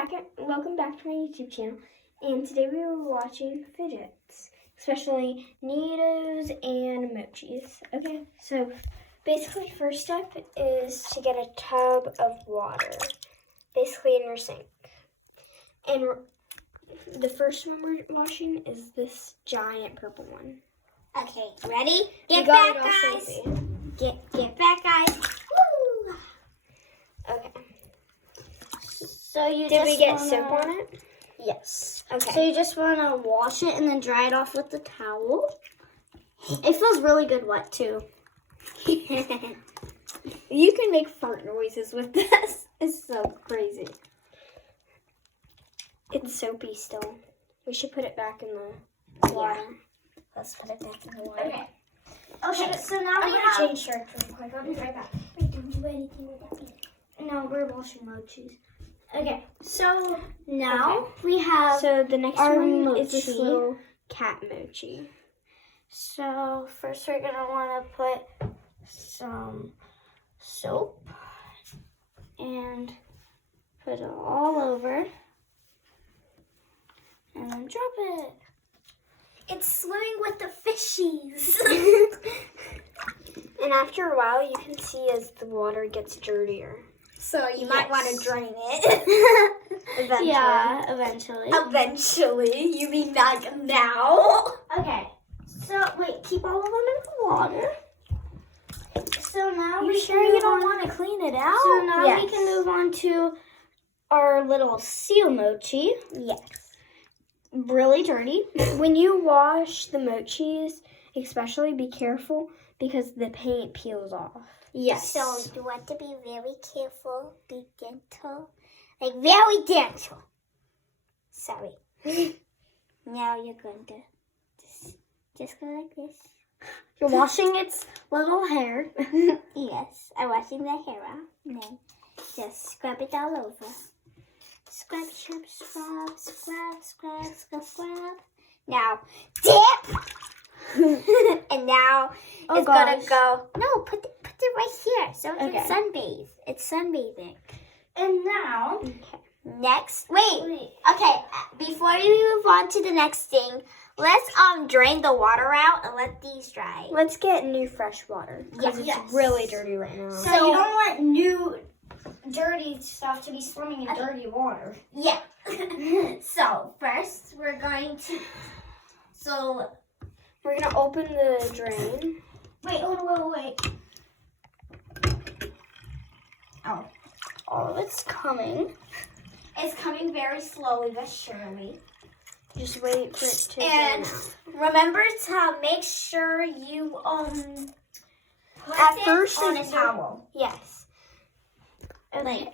welcome back to my YouTube channel. And today we are watching fidgets, especially Neatos and Mochis. Okay, so basically first step is to get a tub of water, basically in your sink. And the first one we're washing is this giant purple one. Okay, ready? Get back, guys. Get back, guys. Woo! Okay. So you Did we get soap on it? Yes. Okay. So you just want to wash it and then dry it off with the towel. It feels really good wet too. You can make fart noises with this. It's so crazy. It's soapy still. We should put it back in the water. Yeah. Let's put it back in the water. Okay. Okay, so now I'm we gonna have... change shirts real quick. I'll be right back. Wait, don't do anything with that. No, we're washing Mochis. Okay, so now we have So the next our one is this Mochi. little cat Mochi. So first we're gonna want to put some soap and put it all over and then drop it. It's swimming with the fishies. And after a while, you can see as the water gets dirtier. So you might want to drain it. Eventually. Yeah, eventually. Eventually? You mean like now? Okay. So wait, keep all of them in the water. So now You sure you don't want to clean it out? So now Yes. we can move on to our little seal mochi. Yes. Really dirty. When you wash the Mochis, especially be careful because the paint peels off. Yes. So you want to be very careful, be gentle, like very gentle. Sorry. Now you're going to just go like this. You're washing its little hair. Yes, I'm washing the hair out. And then just scrub it all over. Scrub, scrub, scrub, scrub, scrub, scrub, scrub. Now dip. And now Oh, it's gosh. gonna go. No, put it right here so it Okay. can sunbathe. It's sunbathing. And now, Next, wait. Okay, before we move on to the next thing, let's drain the water out and let these dry. Let's get new fresh water because Yes. it's really dirty right now. so you don't want new dirty stuff to be swimming in dirty water. Yeah. So first we're going to. So We're gonna open the drain. Wait. Oh, it's coming. it's coming very slowly but surely. Just wait for it to drain And out. remember to make sure you put At it first on a it's- towel. Yes. Wait.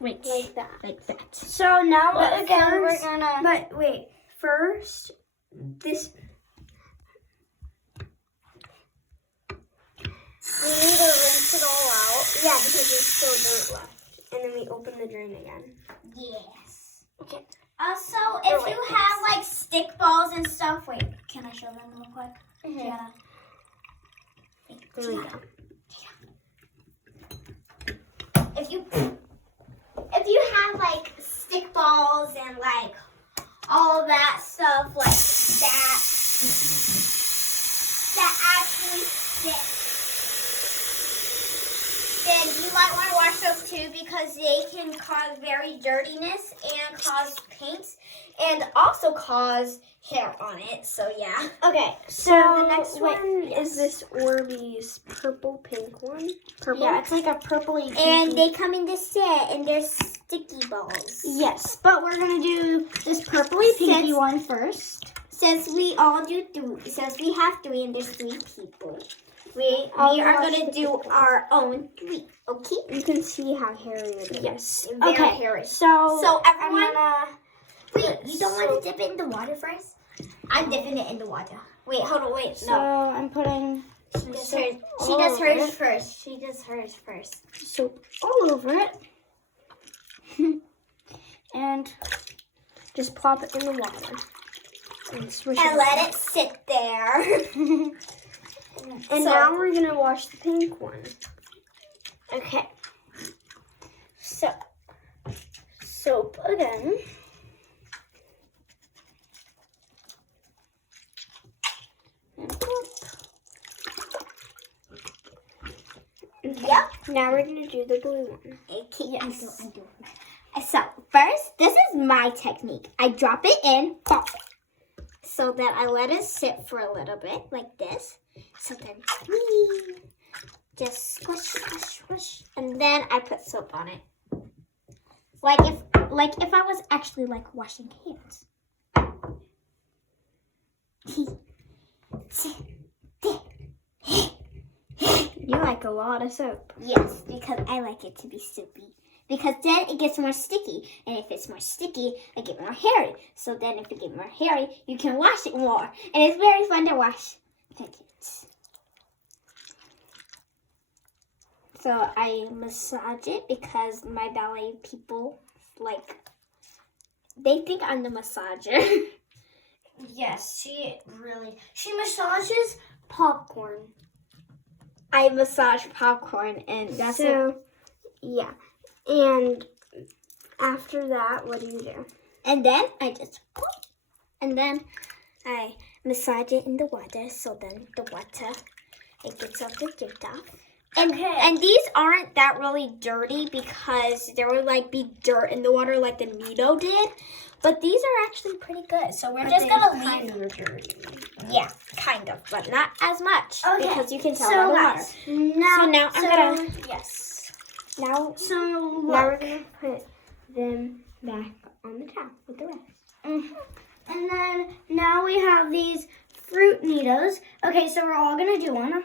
Like that. Like that. So now But again first- we're gonna. But wait, first, this. We need to rinse it all out. Yeah, because there's still dirt left. And then we open the drain again. Yes. Okay. Also, Or if wait, you have like stick balls and stuff, wait, can I show them real quick? Yeah. There we go. If you have like stick balls and like all that stuff like that actually sticks, then you might want to wash those too because they can cause very dirtiness and cause paint and also cause hair on it. So yeah. Okay, so the next one is this Orbeez purple pink one. Purple. Yeah, it's like a purpley. And they come in this set and they're sticky balls. Yes, but we're gonna do this purpley pinky Since- one first. Since we all do three, since we have three and there's 3 people, we I'll are wash gonna the do pink our own 3. Okay. You can see how hairy it is. Yes. Very Okay. hairy. So So I'm everyone, gonna. wait, you don't want to dip it in the water first? I'm dipping it in the water. Wait, hold on, wait, So no. I'm putting She does hers. She all does over hers it. first. She does hers first. soap all over it, and Just plop it in the water. And swish And it. let it sit there. And So- now we're gonna wash the pink one. Okay. So soap again. Okay. Yep. Now we're gonna do the blue one. Okay, Yes. I do. So first, this is my technique. I drop it in, pop, so that I let it sit for a little bit, like this. So then, just squish, squish, squish, and then I put soap on it. Like if I was actually like washing hands. You like a lot of soap. Yes, because I like it to be soapy. Because then it gets more sticky. And if it's more sticky, it gets more hairy. So then if it gets more hairy, you can wash it more. And it's very fun to wash fidgets. So I massage it because my ballet people, they think I'm the massager. Yes, she massages popcorn. I massage popcorn and that's it. So, yeah. And after that, what do you do? And then I just pop, and then I massage it in the water. So then the water, it gets all the dirt off. And these aren't that really dirty because there would like be dirt in the water like the Nido did. But these are actually pretty good. So we're just gonna leave. Kind of dirty. Yeah, kind of, but not as much because you can tell So, by the water. guys, So now I'm gonna Yes. Now we're gonna put them back on the towel with the rest. And then now we have these fruit Nidos. Okay, so we're all gonna do one.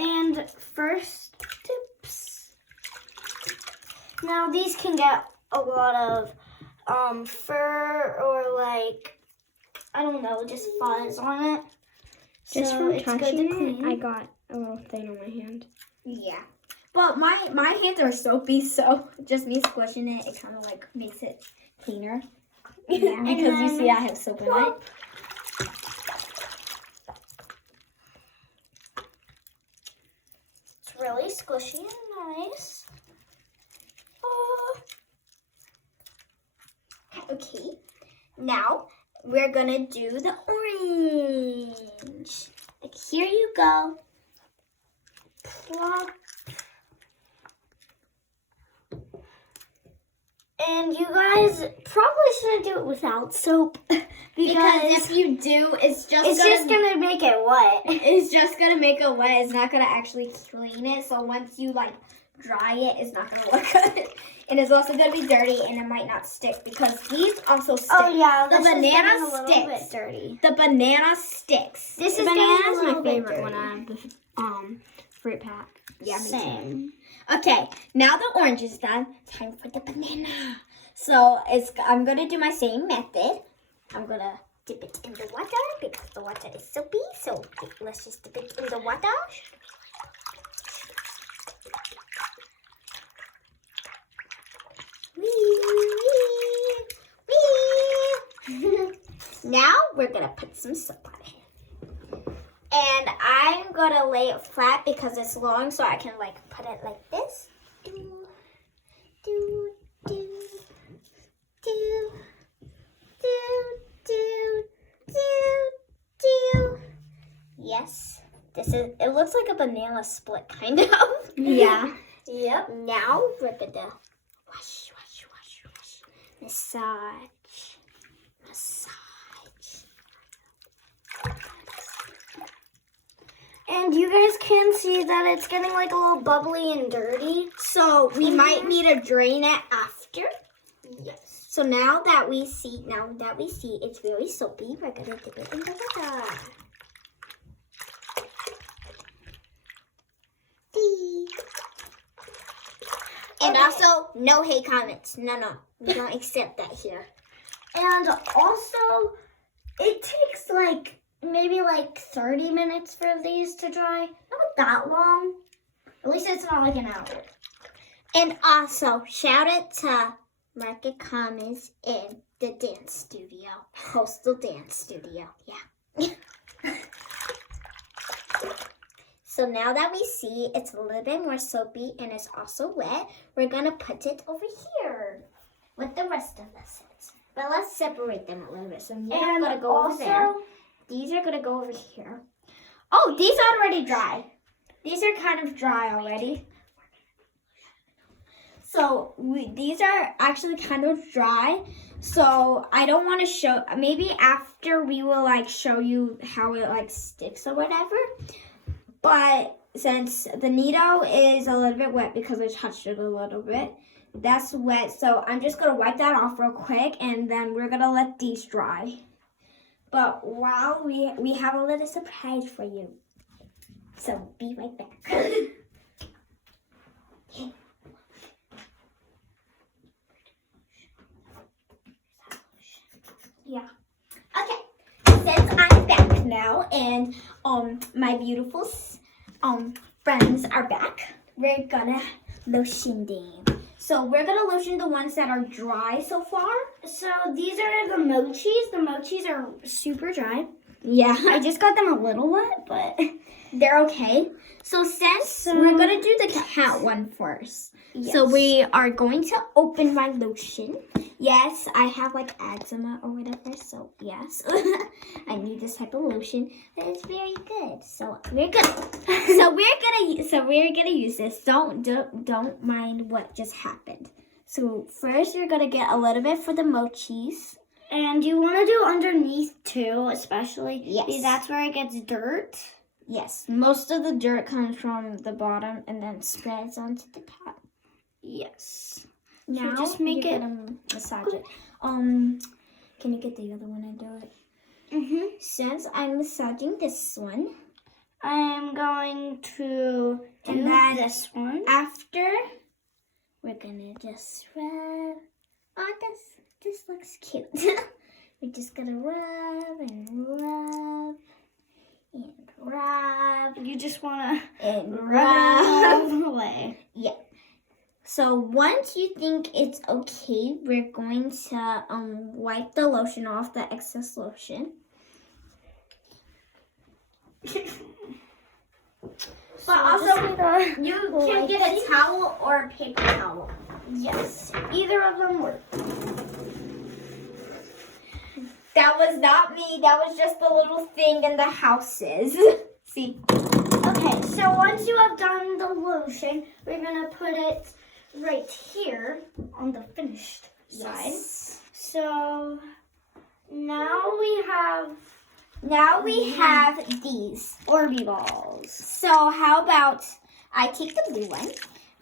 And first tips. Now these can get a lot of fur or like, I don't know, just fuzz on it. Just So from it's good touching to clean. it, I got a little thing on my hand. Yeah. But my hands are soapy, so just me squishing it, it kind of like makes it cleaner. Yeah. Because you see I have soap in it. It's really squishy and nice. Okay. Now we're gonna do the orange. Like here you go. Plop. And you guys probably shouldn't do it without soap Because if you do, it's just gonna make it wet. It's just gonna make it wet. It's not gonna actually clean it. So once you like dry it, it's not gonna look good. And it's also gonna be dirty, and it might not stick because these also stick. Oh yeah, The this is banana getting a little sticks. bit dirty. The banana sticks. This The is getting a banana's little my bit favorite dirty. one out of the fruit pack. Yeah, me too. Same. Okay, now the orange is done. Time for the banana. So I'm gonna do my same method. I'm gonna dip it in the water because the water is soapy. So let's just dip it in the water. Now we're gonna put some soap on it. And I'm gonna lay it flat because it's long, so I can like put it like this. Do, do, do, do, do, do, do, do. Yes, it looks like a banana split, kind of. Yeah. Yep. Now we're gonna wash, wash, wash, wash. Massage, massage. And you guys can see that it's getting like a little bubbly and dirty. So we might need to drain it after. Yes. So now that we see it's very soapy, we're gonna dip it in the water. And also, no hate comments. No. We don't accept that here. And also, it takes like maybe like 30 minutes for these to dry. Not that long. At least it's not like an hour. And also, shout out to Market Comments in the dance studio. Coastal Dance Studio. Yeah. So now that we see it's a little bit more soapy and it's also wet, we're gonna put it over here with the rest of the sets. But let's separate them a little bit. So these are gonna go over there. These are gonna go over here. Oh, these are already dry. These are kind of dry already. So these are actually kind of dry. So I don't want to show, maybe after we will like show you how it like sticks or whatever. But since the needle is a little bit wet because I touched it a little bit, that's wet. So I'm just going to wipe that off real quick and then we're going to let these dry. But while we have a little surprise for you. So be right back. Yeah. Okay. Since I'm back now and my beautiful friends are back, we're gonna lotion them. So we're gonna lotion the ones that are dry so far. So these are the mochis. The mochis are super dry. Yeah. I just got them a little wet, but they're okay. So we're gonna do the cat one first. Yes. So we are going to open my lotion. Yes, I have like eczema or whatever, so yes, I need this type of lotion. But it's very good, so we're gonna use this. Don't mind what just happened. So first, we're gonna get a little bit for the mochis. And you want to do underneath too, especially. Yes. Because that's where it gets dirt. Yes, most of the dirt comes from the bottom and then spreads onto the top. Yes. Now so just make it massage it. Can you get the other one and do it? Since I'm massaging this one, I'm going to do this one. After, we're gonna just rub. Oh, this looks cute. We're just gonna rub and rub and rub. You just wanna rub it all the way. Yeah. So once you think it's okay, we're going to wipe the lotion off, the excess lotion. But also, you can get a towel or a paper towel. Yes, either of them work. That was not me. That was just the little thing in the houses. See? Okay, so once you have done the lotion, we're going to put it right here on the finished side. So now we have these Orby balls. So how about I take the blue one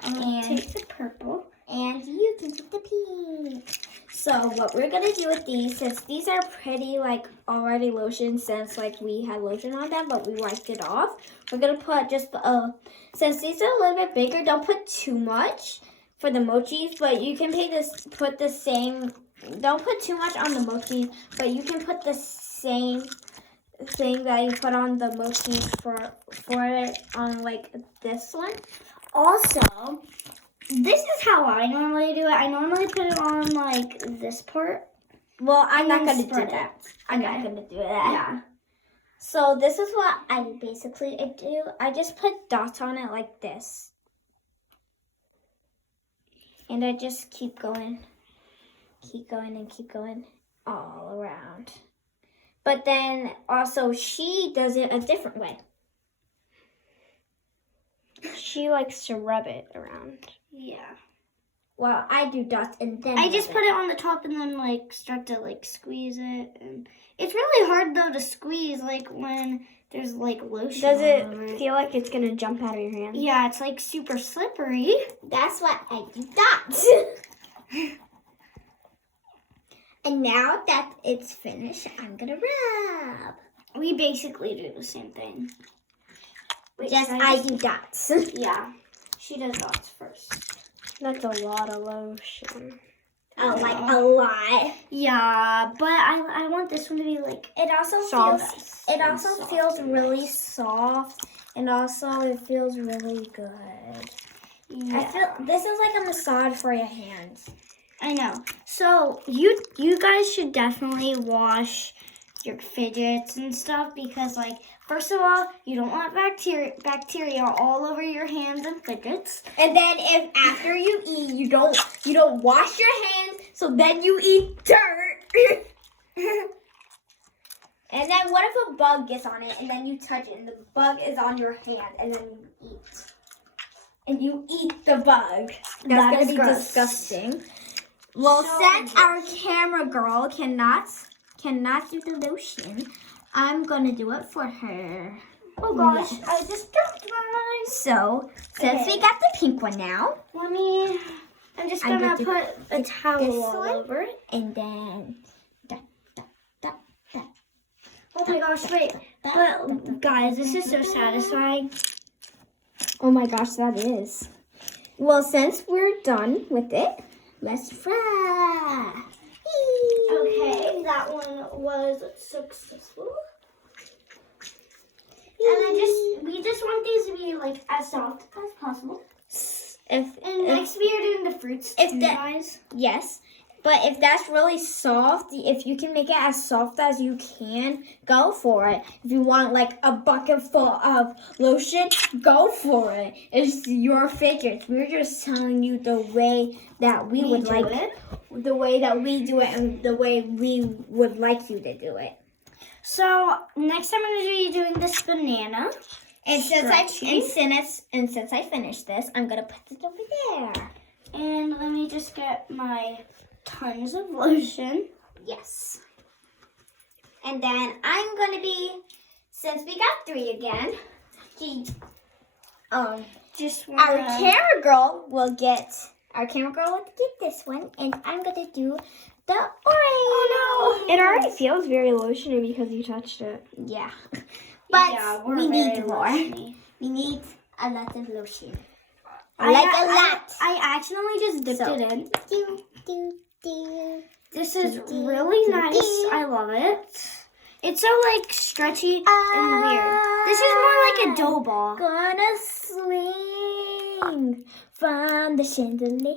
and take the purple, and you can take the pink. So what we're gonna do with these, since these are pretty like already lotion, since like we had lotion on them but we wiped it off, we're gonna put just since these are a little bit bigger, don't put too much for the mochis, but you can put the same, don't put too much on the mochis, but you can put the same thing that you put on the mochis for it on like this one. Also, this is how I normally do it. I normally put it on like this part. Well, I'm not gonna do spread that. it. I'm not gonna do that. Yeah. So this is what I basically do. I just put dots on it like this. And I just keep going and keep going all around. But then also she does it a different way. She likes to rub it around. Yeah. Well, I do dots and then I just put it on the top and then like start to like squeeze it. And it's really hard though to squeeze like when there's like lotion. Does all over it feel like it's gonna jump out of your hand? Yeah, it's like super slippery. That's why I do dots. And now that it's finished, I'm gonna rub. We basically do the same thing. Wait, I do dots. Yeah, she does dots first. That's a lot of lotion. Oh, like a lot. Yeah, but I want this one to be like It also soft. feels really soft, and also it feels really good. Yeah. I feel this is like a massage for your hands. I know. So you guys should definitely wash your fidgets and stuff because like First of all, you don't want bacteria all over your hands and fidgets. And then if after you eat, you don't wash your hands, so then you eat dirt. And then what if a bug gets on it and then you touch it and the bug is on your hand and then you eat? And you eat the bug. That's That is gonna be gross. disgusting. Well, So since our camera girl cannot do the lotion, I'm gonna do it for her. Oh gosh, Yes. I just dropped mine. So, since Okay. we got the pink one now, I'm just I'm gonna gonna put a towel this all one. over it. and then Oh my gosh, wait. But guys, this is so satisfying. oh my gosh, that is. Well, since we're done with it, let's fry. Okay, that one was successful. And we just want these to be like as soft as possible. And next we are doing the fruits if too, that- guys. Yes, but if that's really soft, if you can make it as soft as you can, go for it. If you want like a bucket full of lotion, go for it. It's your fidgets. We're just telling you the way that we would do like it. the way that we do it and the way we would like you to do it. So next I'm going to be doing this banana. And since Stretchy. since I finished this, I'm gonna put this over there. And let me just get my tons of lotion. Yes. And then I'm gonna be, since we got 3 again, Just our camera girl will get this one, and I'm gonna do the orange. Oh no! It already feels very lotiony because you touched it. Yeah. But Yeah, we're we very need more. lotiony. We need a lot of lotion. I lot. I accidentally just dipped So- it in. Do, do, do. This is really nice. I love it. It's so like stretchy and weird. This is more like a dough ball. Gonna swing from the chandelier.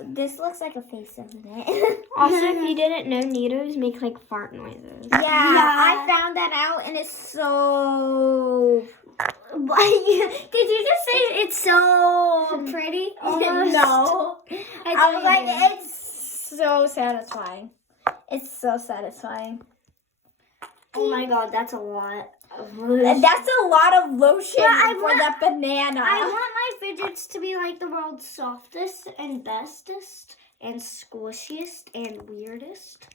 This looks like a face, doesn't it? Also, if you didn't know, Neatos make like fart noises. Yeah, Yeah. I found that out, and it's so. Did you just say it's so pretty? Almost? No, I I was like, did. it's so satisfying. It's so satisfying. Oh my god, that's a lot of And lotion. that's a lot of lotion But I for want- that banana. I want my fidgets to be like the world's softest and bestest and squishiest and weirdest.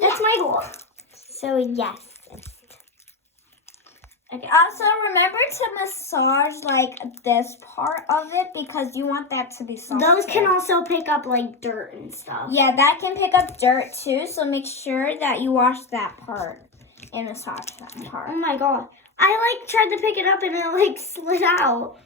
That's my goal. So yes. Okay. Also, remember to massage like this part of it because you want that to be soft. Those can also pick up like dirt and stuff. Yeah, that can pick up dirt too. So make sure that you wash that part and massage that part. Oh my god. I like tried to pick it up and it like slid out.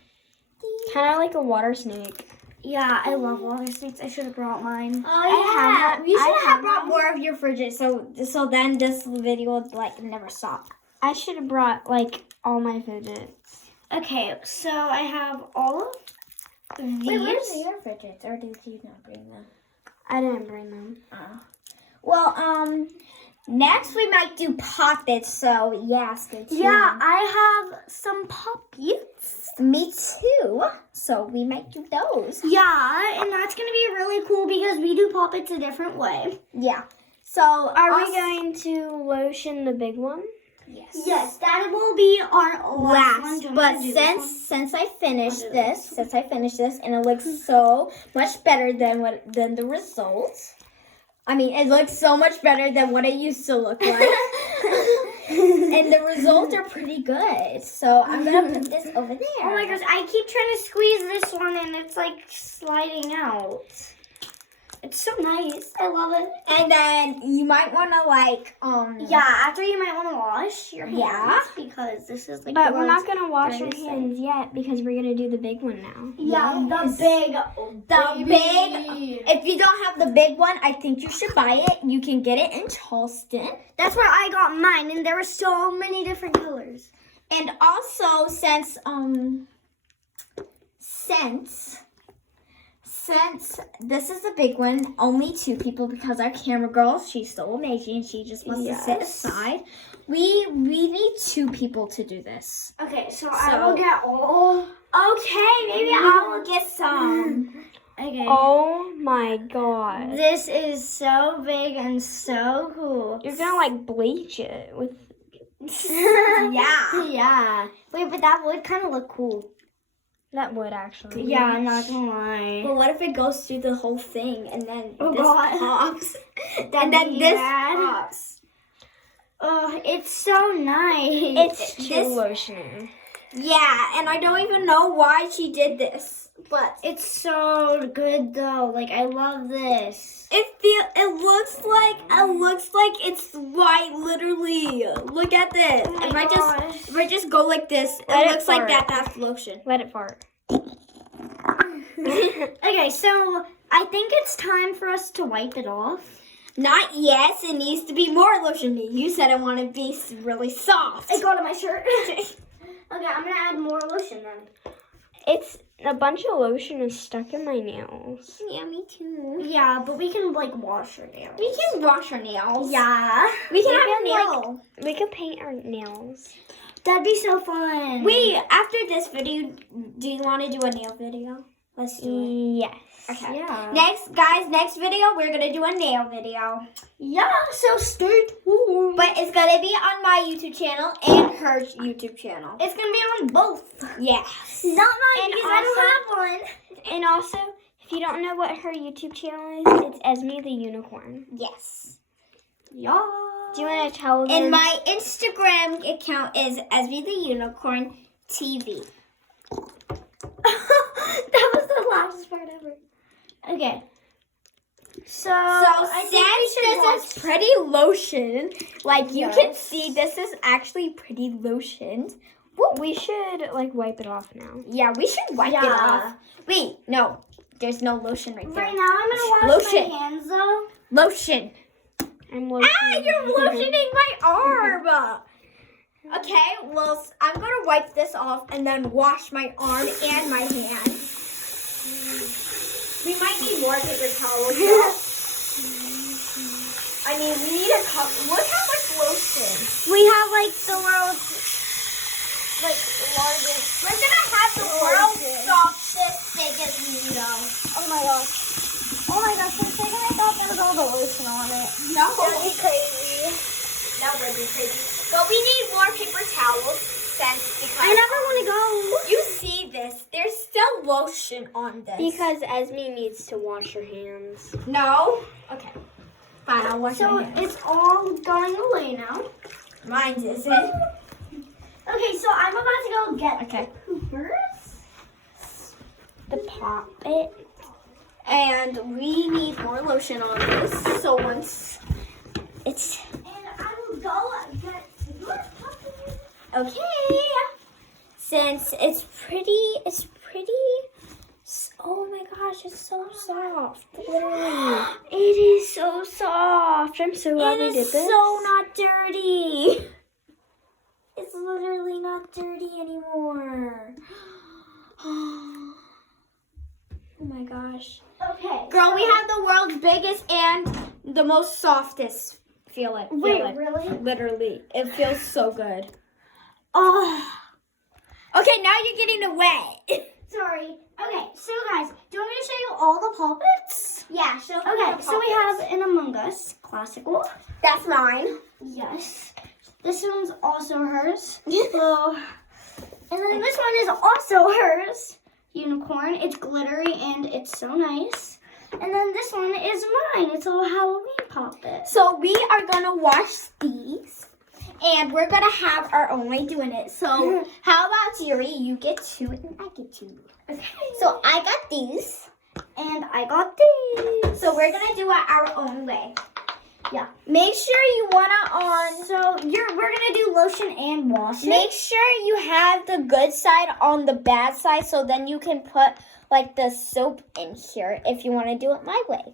Kind of like a water snake. Yeah, I love water snakes. I should have brought mine. Oh have- you should I have have brought one. more of your fidget so then this video would like never stop. I should have brought like all my fidgets. Okay, so I have all of these. Wait, where's your fidgets, or did you not bring them? I didn't bring them. Well, next we might do poppets. So yeah, stay tuned. Yeah, I have some puppies. Me too. So we might do those. Yeah, and that's gonna be really cool because we do poppets a different way. Yeah. So Are we going to lotion the big one? Yes. Yes, that will be our last one. Do you But want to do this one? since I finished this, and it looks so much better than the results. I mean, it looks so much better than what it used to look like. And the results are pretty good. So I'm gonna put this over there. Oh my gosh, I keep trying to squeeze this one and it's like sliding out. It's so nice. I love it. And then you might wanna like Yeah, after you might want to wash your hands Yeah. because this is like But the we're not world's going to wash our dirtiest hands yet because we're going to do the big one now. Yeah, Yes. the big. If you don't have the big one, I think you should buy it. You can get it in Charleston. That's where I got mine, and there were so many different colors. And also since since this is a big one, only 2 people because our camera girl, she's so amazing. She just wants to sit aside. We need 2 people to do this. Okay, so I will get all. Okay, maybe I will get some. Okay. Oh my god. This is so big and so cool. You're gonna like bleach it with. Yeah. Yeah. Wait, but that would kind of look cool. That would actually. Yeah, I'm not gonna lie. But what if it goes through the whole thing and then Oh, this God. pops? That'd And then be this bad. pops. Oh, it's so nice. It's too this- lotiony. Yeah, and I don't even know why she did this. But It's so good though. Like I love this. it looks like it's white, literally. Look at this. Oh my If I just go like this, Let it it looks like fart. that's lotion. Let it fart. Okay, so I think it's time for us to wipe it off. Not yet. It needs to be more lotiony. You said I want to be really soft. It got on my shirt. Okay, I'm gonna add more lotion then. It's a bunch of lotion is stuck in my nails. Yeah, me too. Yeah, but we can like wash our nails. We can wash our nails. Yeah. We can We have can, a nail. We could paint our nails. That'd be so fun. Wait, after this video, do you want to do a nail video? Let's do it. Yes. Okay. Yeah. Next video, we're going to do a nail video. Yeah, so stay tuned. But it's going to be on my YouTube channel and her YouTube channel. It's gonna be on both. Yes. Not mine And because I don't have one. And also, if you don't know what her YouTube channel is, it's Esme the Unicorn. Yes. Yeah. Do you want to tell them? And my Instagram account is Esme the Unicorn TV. That was the loudest part ever. Okay. So I think we since should this is pretty lotion, like you can Yes. see, this is actually pretty lotioned. we should like wipe it off now. Yeah, we should wipe it Yeah. off. Wait, no, there's no lotion right there. Right now I'm gonna wash Lotion. my hands though. Lotion. I'm lotioning. Ah, you're lotioning my arm. Okay, well, I'm gonna wipe this off and then wash my arm and my hand. We might need more paper towels. I mean, we need a cup. Look how much lotion. We have like the world's largest. We're gonna have the world's softest, biggest needle. Oh my gosh. Oh my gosh, for a second I thought there was all the lotion on it. No, That'd be crazy. that would be crazy. But we need more paper towels because I never want to go. you see this. There's still lotion on this. Because Esme needs to wash her hands. No. Okay. Fine, I'll wash So my hands. it's all going away now. Mine isn't. Okay, so I'm about to go get Okay. Coopers. The pop it. And we need more lotion on this. So once it's And I will go get your puppy. okay. Since it's pretty. Oh my gosh, it's so soft. Literally. It is so soft. I'm so glad we It did is this. so not dirty. It's literally not dirty anymore. Oh my gosh. Okay. Girl, we have the world's biggest and the most softest. Feel it. Feel Wait, it. really? Literally. It feels so good. Oh, Okay, now you're getting it wet. sorry. Okay, so guys, do you want me to show you all the puppets? Yeah, so Okay, so we have an Among Us classical. that's mine. Yes. This one's also hers. So, and then this one is also hers. Unicorn. It's glittery and it's so nice. And then this one is mine. It's a Halloween puppet. So we are gonna wash these. And we're gonna have our own way doing it. So how about Yuri? You get 2 and I get 2. Okay. So I got these. And I got these. So we're gonna do it our own way. Yeah. Make sure you wanna on. So we're gonna do lotion and wash it. Make sure you have the good side on the bad side, so then you can put like the soap in here if you want to do it my way.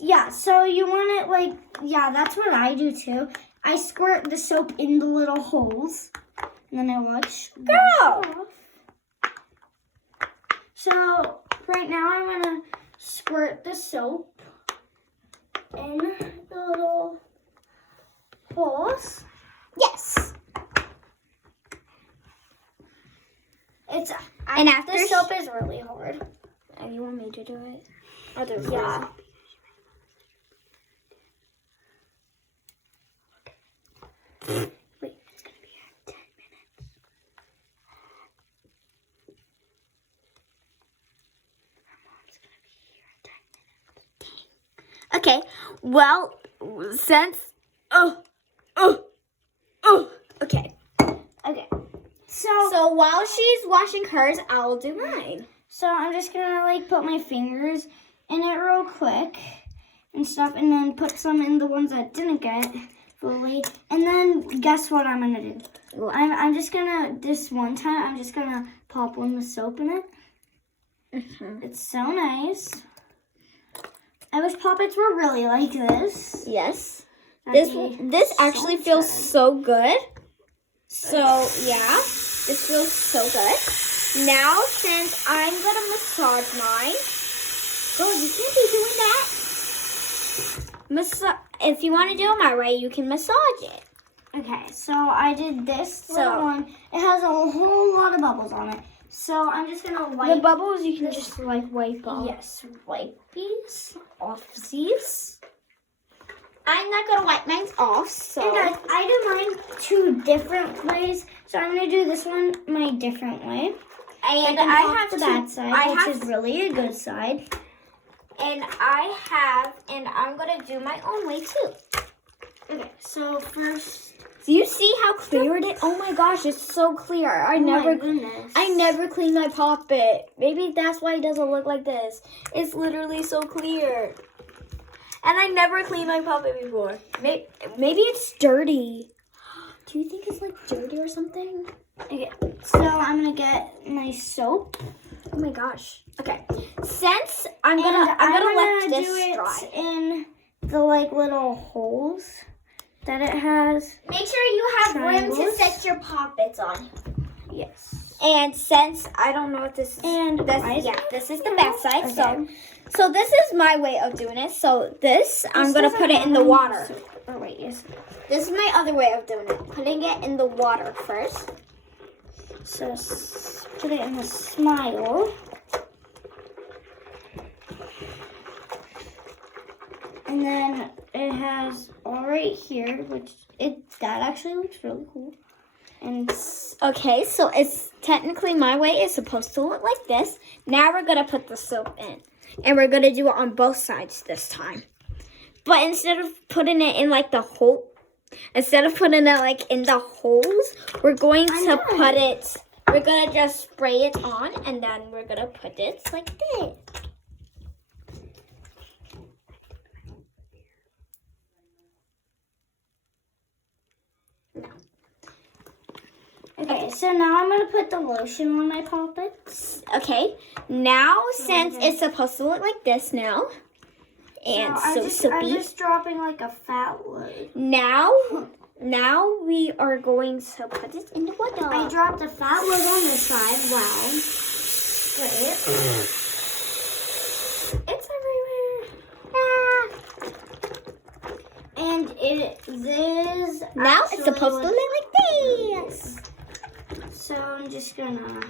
Yeah, so you want it like, yeah, that's what I do too. I squirt the soap in the little holes, and then I wash. Girl! So right now I'm gonna put the soap in the little holes. Yes. And after the soap is really hard. You want me to do it? Yeah. Wait, it's gonna be here in 10 minutes. Our mom's gonna be here in 10 minutes. Dang. Okay. Well, since okay. Okay. So while she's washing hers, I'll do mine. So I'm just gonna like put my fingers in it real quick and stuff, and then put some in the ones that didn't get fully. And then guess what I'm gonna do? I'm just gonna this one time I'm just gonna pop one with soap in it. It's so nice. I wish Poppets were really like this. Yes. That'd This so actually feels good. so good. So yeah, this feels so good. Now since I'm gonna massage mine. Girl, you can't be doing that. If you want to do it my way, you can massage it. Okay, so I did this little So- one. It has a whole lot of bubbles on it. So I'm just gonna wipe. The bubbles you can just like wipe off. Yes, wipe these off these. I'm not gonna wipe mine off, so. And guys, I do mine 2 different ways. So I'm gonna do this one my different way. And I I have have to to. that side, I which have is really a good side. and I'm gonna do my own way too. Okay, so first, Do you see how clear it is? Oh my gosh, it's so clear. I my goodness. never clean my poppet. Maybe that's why it doesn't look like this. It's literally so clear. And I never cleaned my poppet before. Maybe it's dirty. Do you think it's like dirty or something? Okay, so I'm gonna get my soap. Oh my gosh. Okay. Since I'm And gonna let do this it dry. in the like little holes that it has. Make sure you have room to Triangles. set your poppets on. Yes. And since I don't know if this is And this is the back side. Okay. So this is my way of doing it. So this I'm gonna put it in the water. Oh wait, yes. This is my other way of doing it. Putting it in the water first. So put it in the smile. And then it has all right here, which that actually looks really cool. And Okay, so it's technically my way is supposed to look like this. Now we're gonna put the soap in. And we're gonna do it on both sides this time. But instead of putting it in like the hole, instead of putting it like in the holes, we're going to put it, we're gonna just spray it on and then we're gonna put it like this. okay, so now I'm gonna put the lotion on my poppets. Okay, now since it's supposed to look like this now, and I'm soapy. just dropping like a fat load. Now we are going to put it in the water. I dropped a fat load on this side. Wow. Great. It's everywhere. And this Now it's actually supposed to looks look like this. So I'm just gonna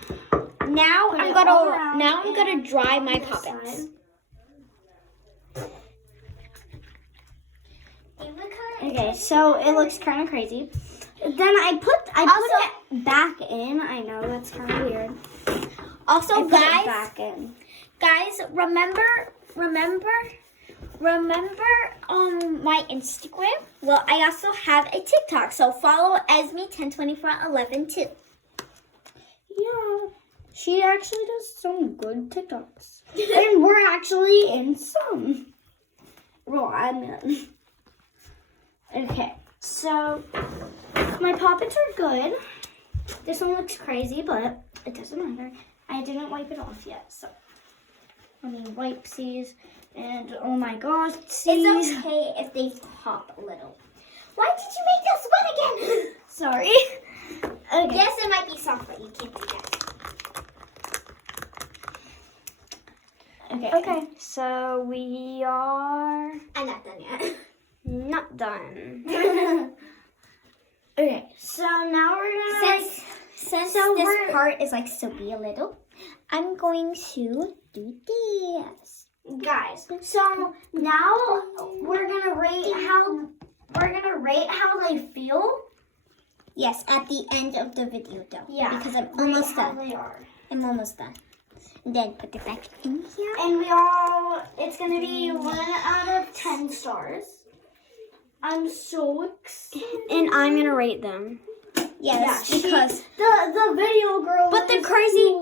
Now put I'm it all gonna around now I'm gonna and dry on my this poppets. side. Okay, so it looks kind of crazy. Then I put it back in. I know that's kind of weird. Also, I put it guys, back in. remember my Instagram? Well, I also have a TikTok, so follow Esme102411 too. Yeah, she actually does some good TikToks, and we're actually in some. Well, I'm in. Okay, so my poppets are good. This one looks crazy, but it doesn't matter. I didn't wipe it off yet, so I mean wipesies. And oh my gosh, see. It's okay if they pop a little. Why did you make us wet again? Sorry. Okay. Yes, it might be soft, but you can't do that. Okay, so we are I'm not done yet. not done. Okay, so now we're gonna Since so this we're- part is like soapy a little, I'm going to do this. guys. So now we're gonna rate how they feel. Yes, at the end of the video though. Yeah, Because I'm rate almost how done. they are. I'm almost done. And then put it back in here. And it's gonna be 1 out of 10 stars. I'm so excited. And I'm gonna rate them. Yes, Yeah, because the video girl. But the is crazy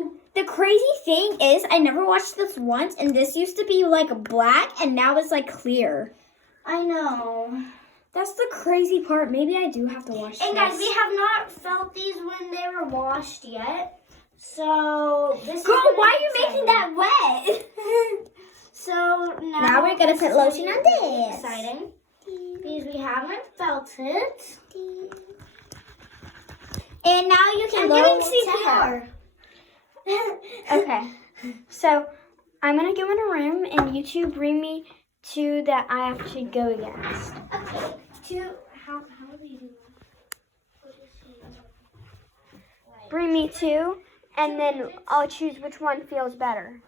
thing is I never watched this once, and this used to be like black and now it's like clear. I know. That's the crazy part. Maybe I do have to watch And this. guys, we have not felt these when they were washed yet. So this Girl, is gonna why be are you making exciting. that wet? So Now we're gonna this put is lotion gonna on be this. Exciting. Because we haven't felt it. And now you can I'm go giving to her. CPR. Okay, so I'm gonna go in a room and you two bring me to that I have to go against. Okay. How do we do Bring me to, and then I'll choose which one feels better.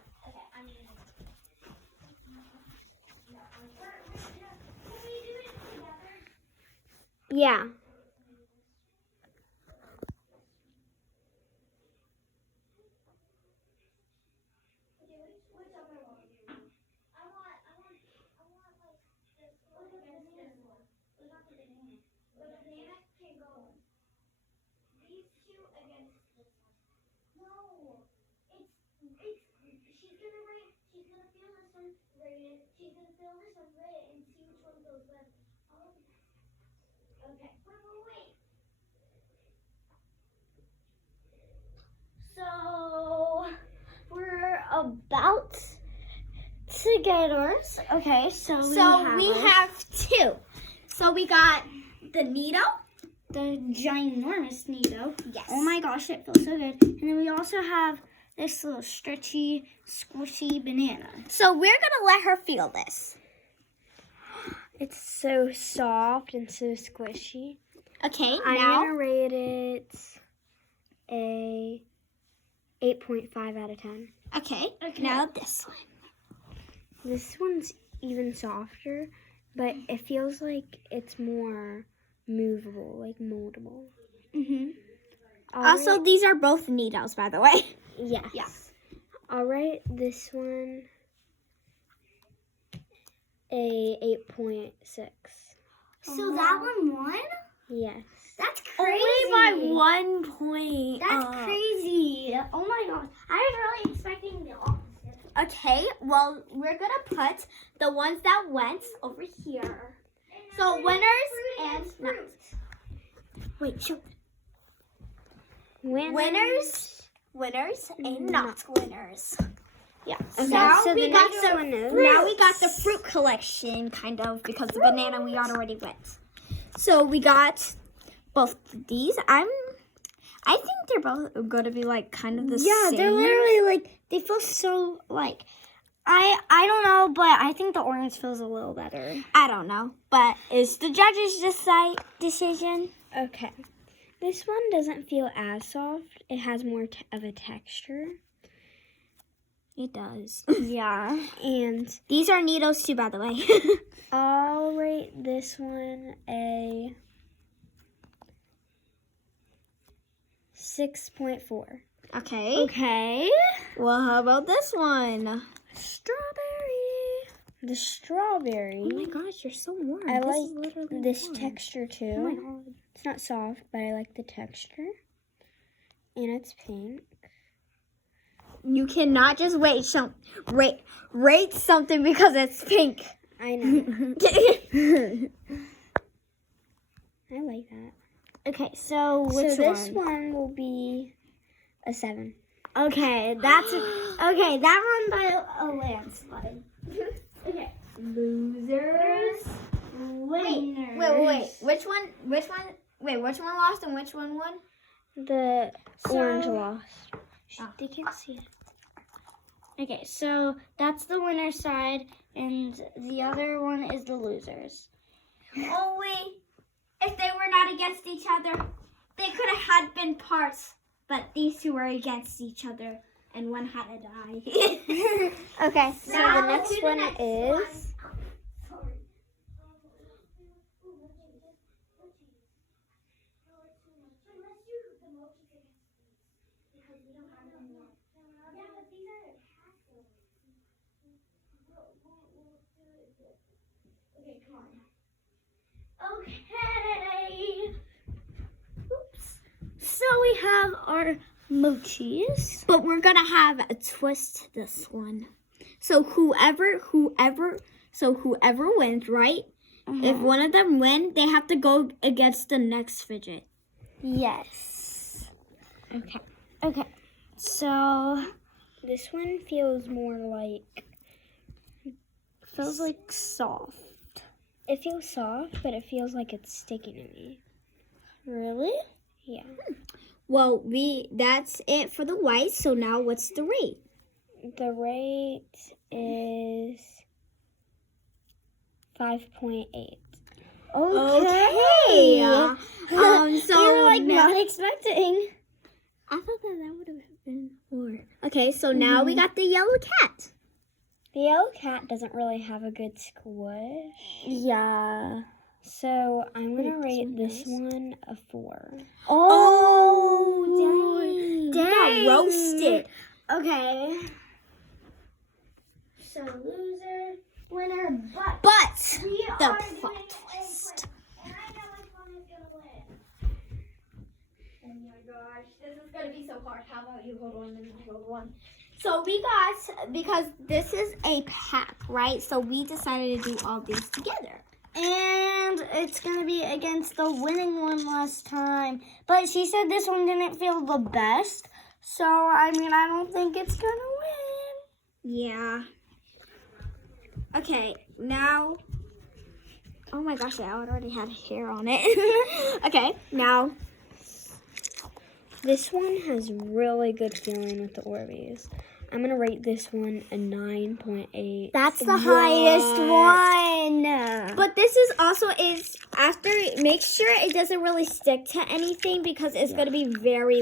Yeah. So we're about to get ours. Okay, so We have two. So we got the Nido. the ginormous Nido. Yes. Oh my gosh, it feels so good. And then we also have this little stretchy, squishy banana. So we're gonna let her feel this. It's so soft and so squishy. Okay, I'm now gonna rate it a 8.5 out of 10. okay, now this one. This one's even softer, but it feels like it's more movable, like moldable. Mm-hmm. Also, these are both Nidos, by the way. yes. Yeah. I'll rate this one a 8.6. So that one won? Yes. That's crazy. Only by 1 point. That's crazy. Oh my gosh. I was really expecting the opposite. Okay, well, we're gonna put the ones that went over here. So winners and not. Wait, show. Winners and not winners. Yeah. So Okay. now So we the got next the one is Now we got the fruit collection, kind of, because the banana we already went. So we got both of these. I think they're both gonna be like kind of the same. Yeah, they're literally like, they feel so like, I don't know, but I think the orange feels a little better. I don't know, but it's the judges' decision. Okay. This one doesn't feel as soft. It has more of a texture. It does. Yeah. And These are Nidos too, by the way. I'll rate this one a 6.4. Okay. Okay. Well, how about this one? Strawberry. The strawberry. Oh my gosh, you're so warm. I This is like literally this warm. texture too. Oh my god. It's not soft, but I like the texture. And it's pink. You cannot just rate something because it's pink. I know. I like that. Okay, so which so this one? one will be a 7. Okay, that's okay. That one by a landslide. Okay, losers, winners. Wait. Which one? Wait, which one lost and which one won? The So- orange lost. Oh. They can't see it. Okay, so that's the winner side, and the other one is the losers. Only if they were not against each other, they could have had been parts. But these two were against each other, and one had to die. Okay, so Now the next to the one next is Okay. Oops. So we have our mochis. But we're gonna have a twist this one. So whoever wins, right? If one of them win, they have to go against the next fidget. Yes. Okay. So this one feels more like feels like soft. it feels soft, but it feels like it's sticking to me. Really? Yeah. Well, that's it for the white. So now what's the rate? The rate is 5.8. Okay. So we were like now, not expecting. I thought that would have been more. Okay, so now we got the yellow cat. The yellow cat doesn't really have a good squish. Yeah. So I'm going to Wait, rate this this one one a 4. Oh, dang. You got roasted. Okay. So loser, winner, But we the are plot doing twist. and I know which one is gonna win. Oh my gosh, this is gonna be so hard. How about you hold one and I hold one? So we got, because this is a pack, right? So we decided to do all these together. And it's gonna be against the winning one last time. But she said this one didn't feel the best. So I mean I don't think it's gonna win. Yeah. Okay, now. Oh my gosh, I already had hair on it. Okay, now. This one has really good feeling with the Orbeez. I'm going to rate this one a 9.8. That's the What? highest one. But this is also after, make sure it doesn't really stick to anything because it's going to be very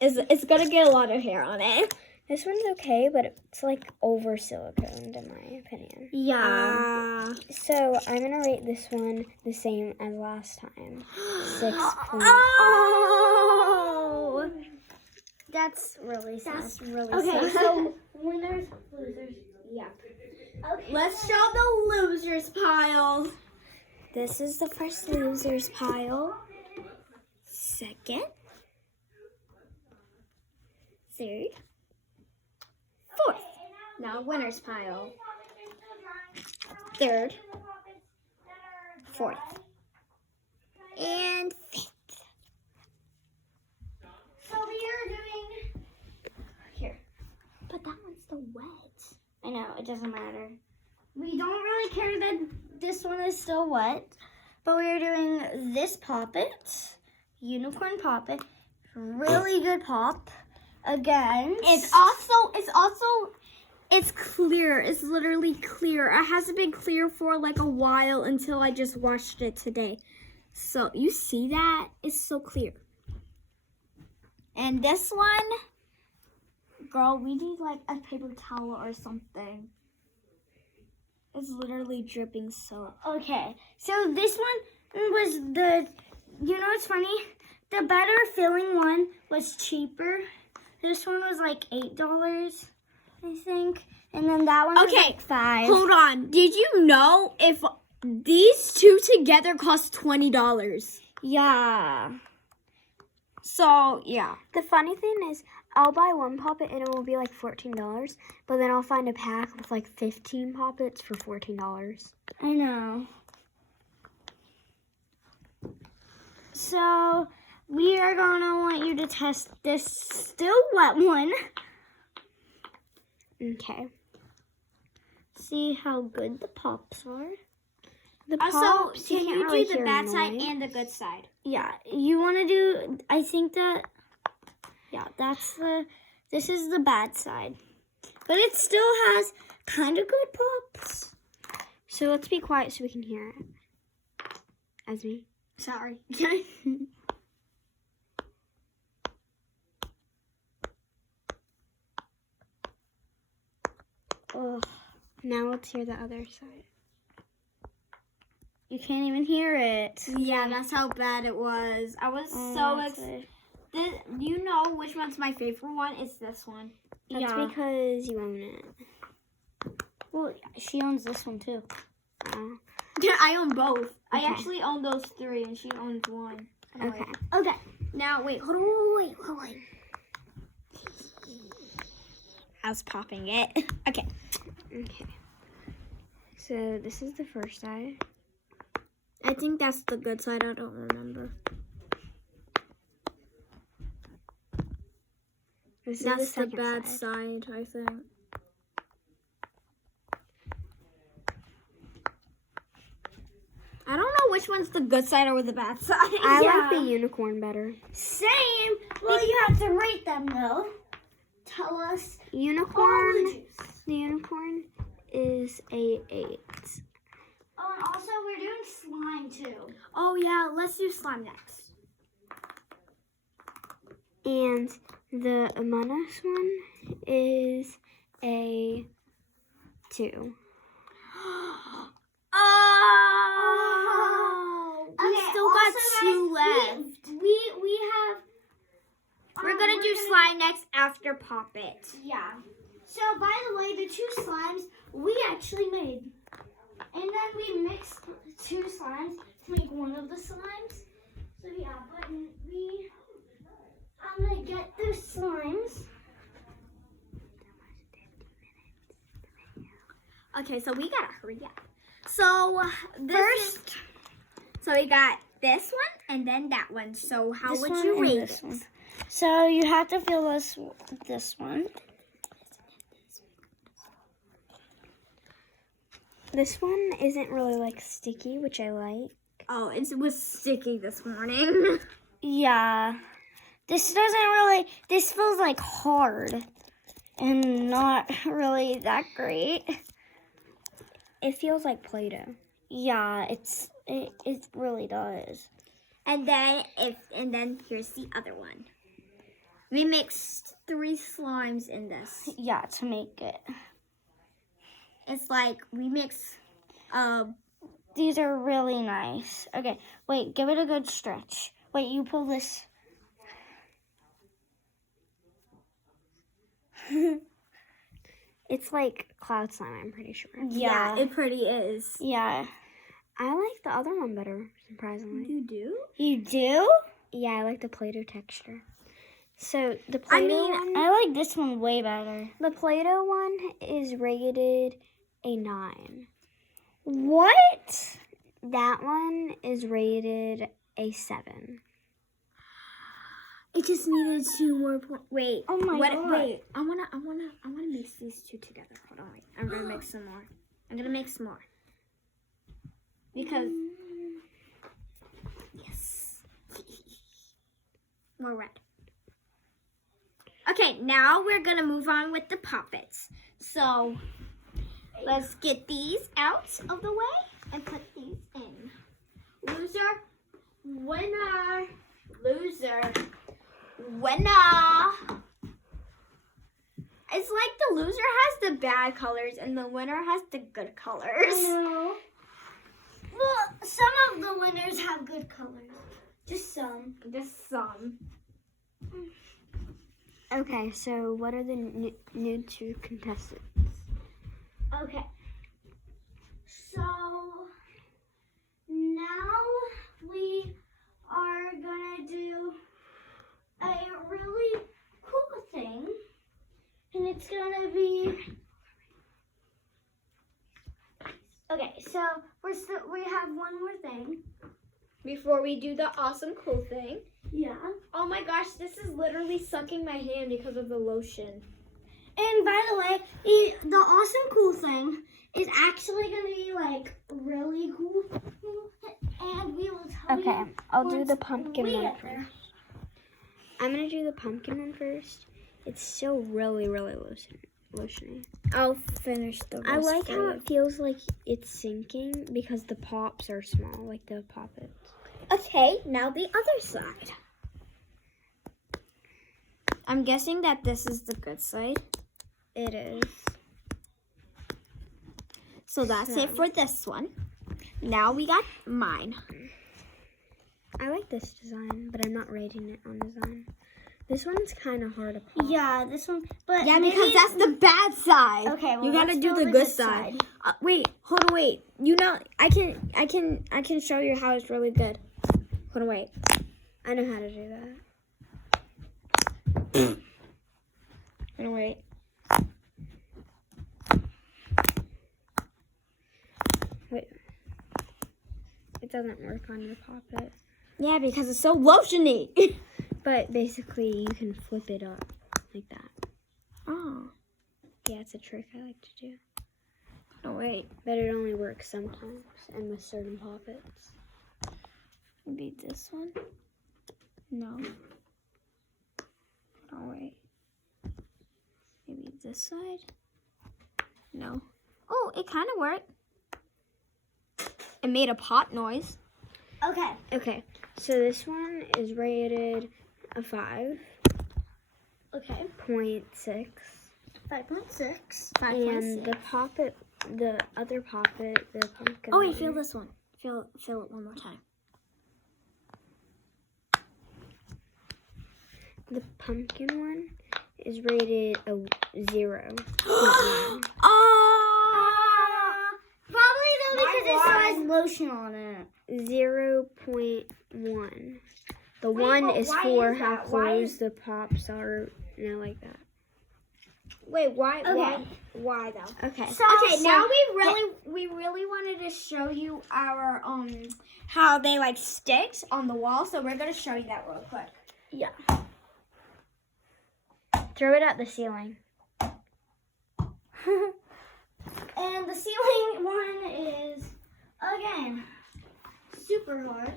it's going to get a lot of hair on it. This one's okay, but it's like over siliconed in my opinion. Yeah. So I'm going to rate this one the same as last time. 6. Oh. That's really sad. That's really Okay, sad. so winners, losers. Yeah. Okay. Let's show the losers pile. This is the first losers pile. Second. Third. Fourth. Now winners pile. Third. Fourth. And fifth. So we are doing Here. But that one's still wet. I know, it doesn't matter. We don't really care that this one is still wet, but we are doing this poppet, unicorn poppet, really good pop, against. It's clear. It's literally clear. It hasn't been clear for like a while until I just washed it today. So you see that? It's so clear. And this one, girl, we need like a paper towel or something. It's literally dripping soap. Okay, so this one was you know what's funny? The better filling one was cheaper. This one was like $8, I think. And then that one was Okay, like $5. Hold on. Did you know if these two together cost $20? Yeah. So, yeah. The funny thing is, I'll buy one poppet and it will be like $14, but then I'll find a pack with like 15 poppets for $14. I know. So we are gonna want you to test this still wet one. Okay. See how good the pops are. The Also, pops, can can't you really do the hear bad side noise. and the good side? Yeah, you want to do, I think that, yeah, this is the bad side. but it still has kind of good pops. So let's be quiet so we can hear it. As me. Sorry. Oh, now let's hear the other side. You can't even hear it. Yeah, that's how bad it was. I was so excited. You know which one's my favorite one? It's this one. That's because you own it. Well, she owns this one too. Oh. Yeah, I own both. I Okay. actually own those 3, and she owns 1. Oh, Okay. Okay. Now, wait, hold on, wait. I was popping it. Okay. Okay. So this is the first side. I think that's the good side. I don't remember. This is That's the second bad side. side, I think. I don't know which one's the good side or the bad side. I like the unicorn better. Same. Well, you have to rate them though. Tell us. Unicorn. The unicorn is a 8. Oh, and also we're doing slime too. Oh, yeah, let's do slime next. And the Among Us one is a 2. Oh! We still got 2 left. We have. We're gonna do slime next after Pop It. Yeah. So by the way, the 2 slimes we actually made, and then we mixed 2 slimes to make one of the slimes. So yeah, but I'm gonna get those slimes. Okay, so we gotta hurry up. So so we got this one and then that one. So how would you rate it? One. So you have to feel this one. This one isn't really like sticky, which I like. Oh, it was sticky this morning. Yeah. This feels like hard and not really that great. It feels like Play-Doh. Yeah, it really does. And then here's the other one. We mixed 3 slimes in this. Yeah, to make it. It's like we mix These are really nice. Okay, wait, give it a good stretch. Wait, you pull this. It's like cloud slime, I'm pretty sure. Yeah. it pretty is. Yeah. I like the other one better, surprisingly. You do? You do? Yeah, I like the Play-Doh texture. So the Play-Doh one, I like this one way better. the Play-Doh one is rated a 9. What? That one is rated a 7. It just needed 2 more points. Wait. Oh my God. Wait. I wanna mix these 2 together. Hold on. Wait. I'm gonna mix some more. I'm gonna mix more. Because yes. More red. Okay, now we're gonna move on with the Pop-Its. So let's get these out of the way and put these in. Loser, winner, loser, winner. It's like the loser has the bad colors and the winner has the good colors. No. Well, some of the winners have good colors. Just some. Just some. Okay, so what are the new 2 contestants? Okay. So now we are gonna do a really cool thing, and it's gonna be. Okay, so we have one more thing. Before we do the awesome cool thing. Yeah. Oh my gosh, this is literally sucking my hand because of the lotion. And by the way, the awesome cool thing is actually going to be like really cool. And we will tell you. Okay, I'll do once the pumpkin we one get there. first. I'm going to do the pumpkin one first. It's still really, really lotion. lotiony. I'll finish the rest. I like for how you. it feels like it's sinking because the pops are small, like the poppets. Okay, now the other side. I'm guessing that this is the good side. It is. So that's it for this one. Now we got mine. I like this design, but I'm not rating it on design. This one's kind of hard to pop. Yeah, this one. But Yeah, maybe- because that's the bad side. Okay, well, you gotta let's do go the good side. Wait, hold on, wait. You know, I can show you how it's really good. Hold on, wait. I know how to do that. Hold on, wait. Wait. It doesn't work on your poppet. Yeah, because it's so lotiony. But basically, you can flip it up like that. Oh, Yeah, it's a trick I like to do. no, wait. But it only works sometimes and with certain poppets. Maybe this one? No. Oh, wait. Maybe this side? No. Oh, it kind of worked. It made a pop noise. Okay. Okay, so this one is rated a 5.6. Okay. 5.6. And the poppet, the other poppet, the pumpkin. Oh, wait, one, feel this one. Feel it one more time. The pumpkin one is rated a 0. Probably though because it says lotion on it. 0.1. The Wait, one but is why for is how that? Why close is- the pops are, like that. Wait, why? Okay. Why though? Okay. Okay, now we really wanted to show you our how they like sticks on the wall, so we're gonna show you that real quick. Yeah. Throw it at the ceiling. And the ceiling one is again super hard.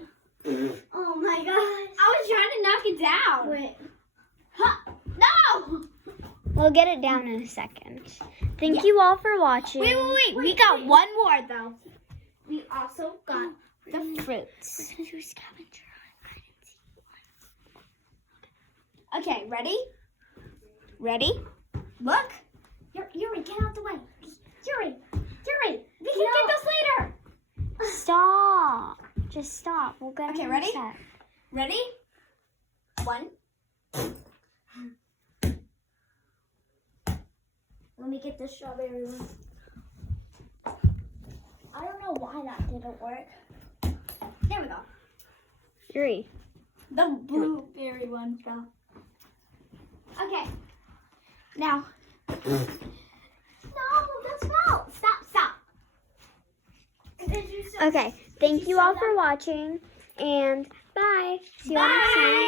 Oh my gosh. I was trying to knock it down. Wait. Huh. No! We'll get it down in a second. Thank you all for watching. Wait. We got one more though. We also got the fruits. Okay, ready? Ready? Look. Yuri, get out the way. Yuri, We can get those later. Stop. Just stop. We'll get Okay, it in a ready? sec. Ready? 1. Let me get the strawberry one. I don't know why that didn't work. There we go. Yuri. The blueberry one fell. Okay. Now. No, that's fell. Stop. Okay. Thank you all for watching. And bye. See you all next time.